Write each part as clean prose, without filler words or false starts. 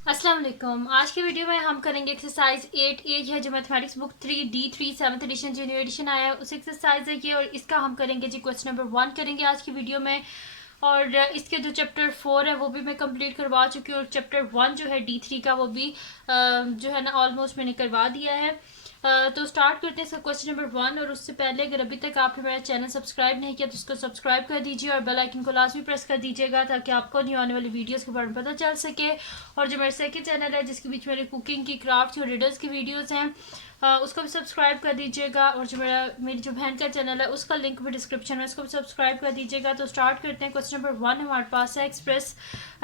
अस्सलाम वालेकुम। आज की वीडियो में हम करेंगे एक्सरसाइज 8A है जो mathematics book 3D3 7th edition जो न्यू एडिशन आया है उस एक्सरसाइज है ये, और इसका हम करेंगे जी क्वेश्चन नंबर 1 करेंगे आज की वीडियो में। और इसके जो चैप्टर 4 है वो भी मैं कंप्लीट करवा चुकी हूँ, और चैप्टर 1 जो है D3 का वो भी जो है ना ऑलमोस्ट मैंने करवा दिया है। तो स्टार्ट करते हैं इसका क्वेश्चन नंबर 1। और उससे पहले अगर अभी तक आपने मेरा चैनल सब्सक्राइब नहीं किया तो उसको सब्सक्राइब कर दीजिए और बेल आइकन को लाजमी प्रेस कर दीजिएगा ताकि आपको न्यू आने वाली वीडियोस के बारे में पता चल सके। और जो मेरा सेकंड चैनल है जिसके बीच मेरे कुकिंग की, क्राफ्ट और रिडल्स की वीडियोस हैं उसको भी सब्सक्राइब कर दीजिएगा। और जो मेरी जो बहन का चैनल है उसका लिंक भी डिस्क्रिप्शन में, उसको भी सब्सक्राइब कर दीजिएगा। तो स्टार्ट करते हैं। क्वेश्चन नंबर 1 हमारे पास है, express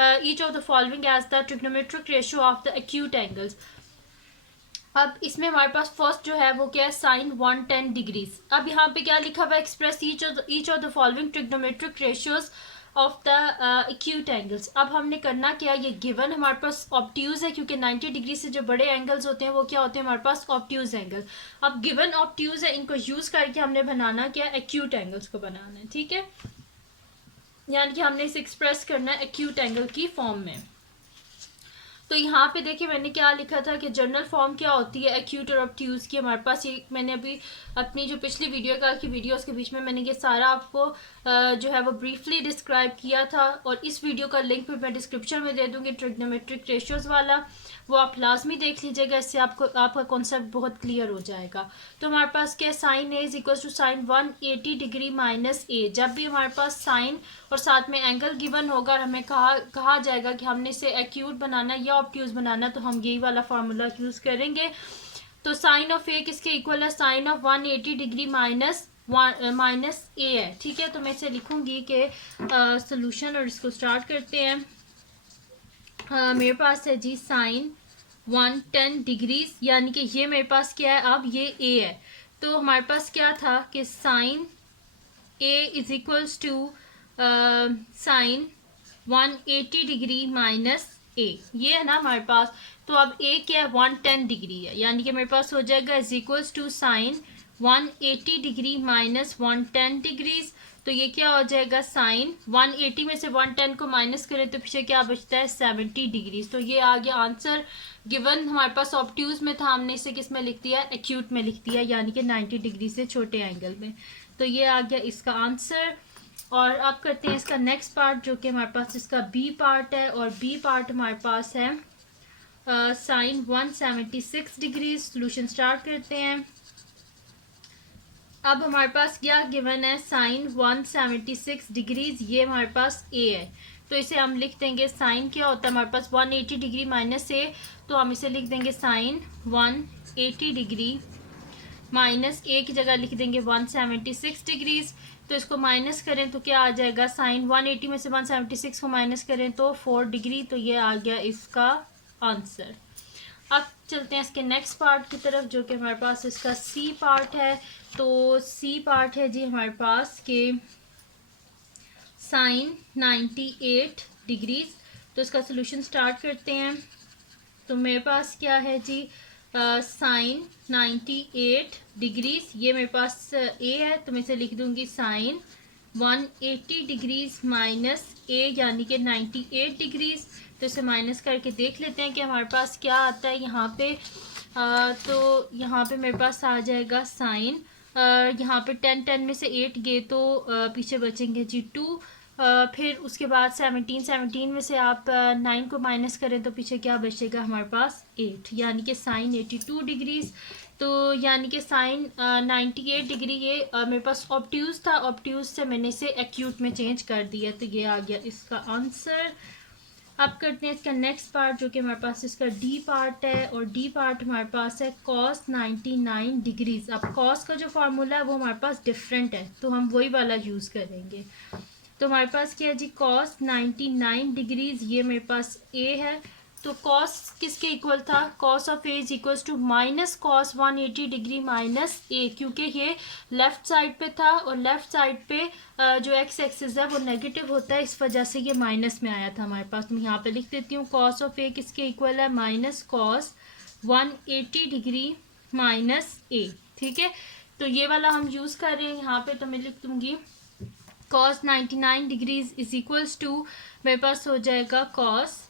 each of the following as the trigonometric ratio of the acute angles. अब इसमें हमारे पास फर्स्ट जो है वो क्या है, साइन 110 डिग्रीज। अब यहाँ पे क्या लिखा हुआ है, express each of the following trigonometric ratios of the acute angles. अब हमने करना क्या, ये गिवन हमारे पास ऑब्ट्यूज है क्योंकि 90 डिग्री से जो बड़े एंगल्स होते हैं वो क्या होते हैं हमारे पास, ऑब्ट्यूज एंगल। अब गिवन ऑब्ट्यूज है, इनको यूज करके हमने बनाना क्या, एक्यूट एंगल्स को बनाना है, ठीक है। यानी कि हमने इसे एक्सप्रेस करना है एक्यूट एंगल की फॉर्म में। तो यहाँ पे देखिए मैंने क्या लिखा था कि जनरल फॉर्म क्या होती है एक्यूट और ऑब्ट्यूज की। हमारे पास ये मैंने अभी अपनी जो पिछली वीडियो का की वीडियोस के बीच में मैंने ये सारा आपको जो है वो ब्रीफली डिस्क्राइब किया था, और इस वीडियो का लिंक भी मैं डिस्क्रिप्शन में दे दूँगी, ट्रिग्नोमेट्रिक रेशियोज वाला, वो आप लाजमी देख लीजिएगा। इससे आपका कॉन्सेप्ट बहुत क्लियर हो जाएगा। तो हमारे पास क्या, sine a is equal to sine 180 degree minus a. जब भी हमारे पास साइन और साथ में एंगल गिवन होगा और हमें कहा जाएगा कि हमने इसे एक्यूट बनाना या ऑब्ट्यूज बनाना, तो हम यही वाला फार्मूला यूज करेंगे। तो साइन ऑफ ए किसके इक्वल है, साइन ऑफ 180 डिग्री माइनस ए है, ठीक है। तो मैं इसे लिखूंगी कि सोल्यूशन, और इसको स्टार्ट करते हैं। मेरे पास है जी साइन 110 डिग्रीज, यानी कि ये मेरे पास क्या है, अब ये ए है। तो हमारे पास क्या था कि sine a is equals to sine 180 degree minus a, ये है ना हमारे पास। तो अब ए क्या है, 110 डिग्री है, यानी कि मेरे पास हो जाएगा is equals to sine 180 degree minus 110 degrees. तो ये क्या हो जाएगा, साइन 180 में से 110 को माइनस करें तो पीछे क्या बचता है, 70 डिग्रीज। तो ये आ गया आंसर। गिवन हमारे पास ऑब्ट्यूज में था, हमने इसे किस में लिख दिया, एक्यूट में लिख दिया, यानी कि 90 डिग्री से छोटे एंगल में। तो ये आ गया इसका आंसर। और अब करते हैं इसका नेक्स्ट पार्ट जो कि हमारे पास इसका बी पार्ट है, और बी पार्ट हमारे पास है साइन 176 डिग्री। सोल्यूशन स्टार्ट करते हैं। अब हमारे पास क्या गिवन है, साइन 176 डिग्रीज, ये हमारे पास ए है। तो इसे हम लिख देंगे, साइन क्या होता है हमारे पास 180 डिग्री माइनस ए, तो हम इसे लिख देंगे साइन 180 डिग्री माइनस ए की जगह लिख देंगे 176 डिग्रीज। तो इसको माइनस करें तो क्या आ जाएगा, साइन 180 में से 176 को माइनस करें तो 4 डिग्री। तो ये आ गया इसका आंसर। अब चलते हैं इसके नेक्स्ट पार्ट की तरफ जो कि हमारे पास इसका सी पार्ट है। तो सी पार्ट है जी हमारे पास के साइन 98 डिग्रीज। तो इसका सोल्यूशन स्टार्ट करते हैं। तो मेरे पास क्या है जी, साइन 98 डिग्रीज, ये मेरे पास ए है, तो मैं इसे लिख दूंगी साइन 180 डिग्रीज माइनस ए, यानी कि 98 डिग्रीज। तो इसे माइनस करके देख लेते हैं कि हमारे पास क्या आता है यहाँ पे। तो यहाँ पे मेरे पास आ जाएगा साइन, यहाँ पे 10 में से 8 गए तो पीछे बचेंगे जी 2। फिर उसके बाद 17 में से आप 9 को माइनस करें तो पीछे क्या बचेगा हमारे पास 8, यानी कि साइन 82 डिग्रीज। तो यानी कि साइन 98 डिग्री ये मेरे पास ऑब्ट्यूज था, ऑब्ट्यूज से मैंने इसे एक्यूट में चेंज कर दिया। तो ये आ गया इसका आंसर। अब करते हैं इसका नेक्स्ट पार्ट जो कि हमारे पास इसका डी पार्ट है, और डी पार्ट हमारे पास है कॉस 99 डिग्रीज। अब कॉस का जो फार्मूला है वो हमारे पास डिफरेंट है, तो हम वही वाला यूज़ करेंगे। तो हमारे पास क्या है जी, कॉस 99 डिग्रीज, ये मेरे पास ए है। तो कॉस किसके इक्वल था, cos of a is equals to minus cos 180 degree minus a, क्योंकि ये लेफ्ट साइड पे था और लेफ्ट साइड पे जो एक्स एक्सिस है वो नेगेटिव होता है, इस वजह से ये माइनस में आया था हमारे पास। मैं यहाँ पे लिख देती हूँ, कॉस ऑफ ए किसके इक्वल है, माइनस कॉस 180 डिग्री माइनस ए, ठीक है। तो ये वाला हम यूज़ कर रहे हैं यहाँ पे, तो मैं लिख दूँगी cos 99 degrees is equals to, मेरे पास हो जाएगा कॉस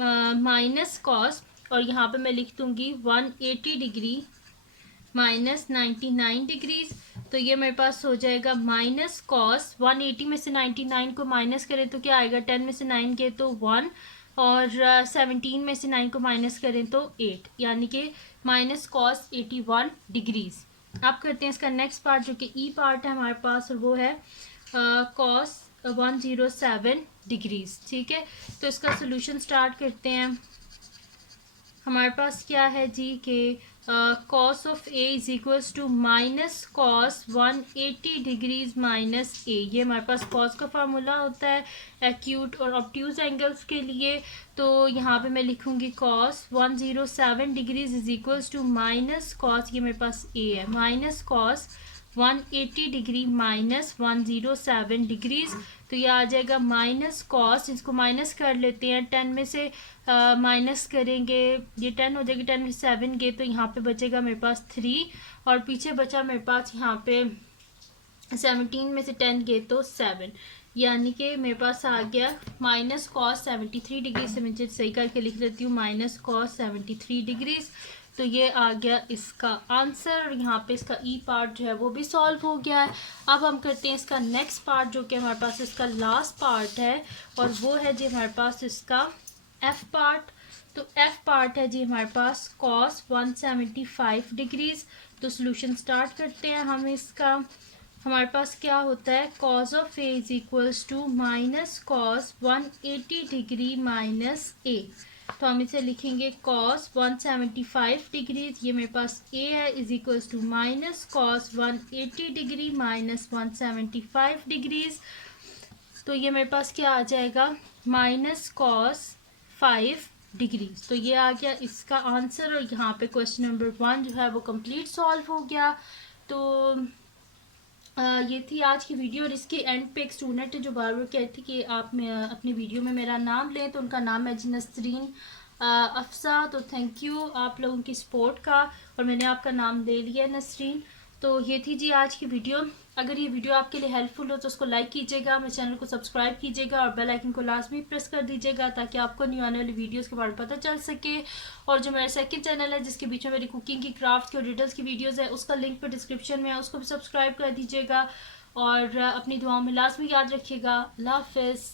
माइनस कॉस, और यहाँ पे मैं लिख दूँगी 180 डिग्री माइनस 99 डिग्रीज। तो ये मेरे पास हो जाएगा माइनस कॉस 180 में से 99 को माइनस करें तो क्या आएगा, 10 में से 9 गए तो 1, और 17 में से 9 को माइनस करें तो 8, यानी कि माइनस कॉस 81 डिग्रीज। अब करते हैं इसका नेक्स्ट पार्ट जो कि ई पार्ट है हमारे पास, और वो है कॉस 107 डिग्रीज। ठीक है, तो इसका सोल्यूशन स्टार्ट करते हैं। हमारे पास क्या है जी कि cos of a is equals to minus cos 180 degrees minus a. ये हमारे पास कॉस का फार्मूला होता है एक्यूट और ऑब्ट्यूज एंगल्स के लिए। तो यहाँ पे मैं लिखूँगी cos 107 degrees is equals to minus cos, ये मेरे पास ए है, minus cos 180 degree minus 107 degrees. तो ये आ जाएगा माइनस कॉस, इसको माइनस कर लेते हैं, 10 में से माइनस करेंगे, ये 10 हो जाएगी, 10 में 7 गए तो यहाँ पे बचेगा मेरे पास 3, और पीछे बचा मेरे पास यहाँ पे 17 में से 10 गए तो 7, यानी कि मेरे पास आ गया माइनस कॉस 73 डिग्री। से मैं सही करके लिख लेती हूँ, माइनस कॉस 73 डिग्रीज। तो ये आ गया इसका आंसर, और यहाँ पे इसका ई पार्ट जो है वो भी सॉल्व हो गया है। अब हम करते हैं इसका नेक्स्ट पार्ट जो कि हमारे पास इसका लास्ट पार्ट है, और वो है जी हमारे पास इसका एफ पार्ट। तो एफ पार्ट है जी हमारे पास कॉस 175 डिग्रीज। तो सोल्यूशन स्टार्ट करते हैं हम इसका। हमारे पास क्या होता है, cos of a is equals to minus cos 180 degree minus a. तो हम इसे लिखेंगे कॉस 175 डिग्रीज, ये मेरे पास ए है, is equals to minus cos 180 degree minus 175 degrees. तो ये मेरे पास क्या आ जाएगा, माइनस कॉस 5 डिग्रीज। तो ये आ गया इसका आंसर, और यहाँ पे क्वेश्चन नंबर 1 जो है वो कंप्लीट सॉल्व हो गया। तो ये थी आज की वीडियो, और इसके एंड पे एक स्टूडेंट है जो बार बार कहती थी कि आप अपनी वीडियो में मेरा नाम लें, तो उनका नाम है जी नसरीन अफसा। तो थैंक यू आप लोगों की सपोर्ट का, और मैंने आपका नाम ले लिया नसरीन। तो ये थी जी आज की वीडियो। अगर ये वीडियो आपके लिए हेल्पफुल हो तो उसको लाइक कीजिएगा, मेरे चैनल को सब्सक्राइब कीजिएगा, और बेल आइकन को लाजमी प्रेस कर दीजिएगा ताकि आपको न्यू आने वाली वीडियोस के बारे में पता चल सके। और जो मेरा सेकंड चैनल है जिसके बीच में मेरी कुकिंग की, क्राफ्ट की और डिटेल्स की वीडियोस है, उसका लिंक पर डिस्क्रिप्शन में है, उसको भी सब्सक्राइब कर दीजिएगा। और अपनी दुआओं में लाजमी याद रखिएगा। अल्लाह हाफिज़।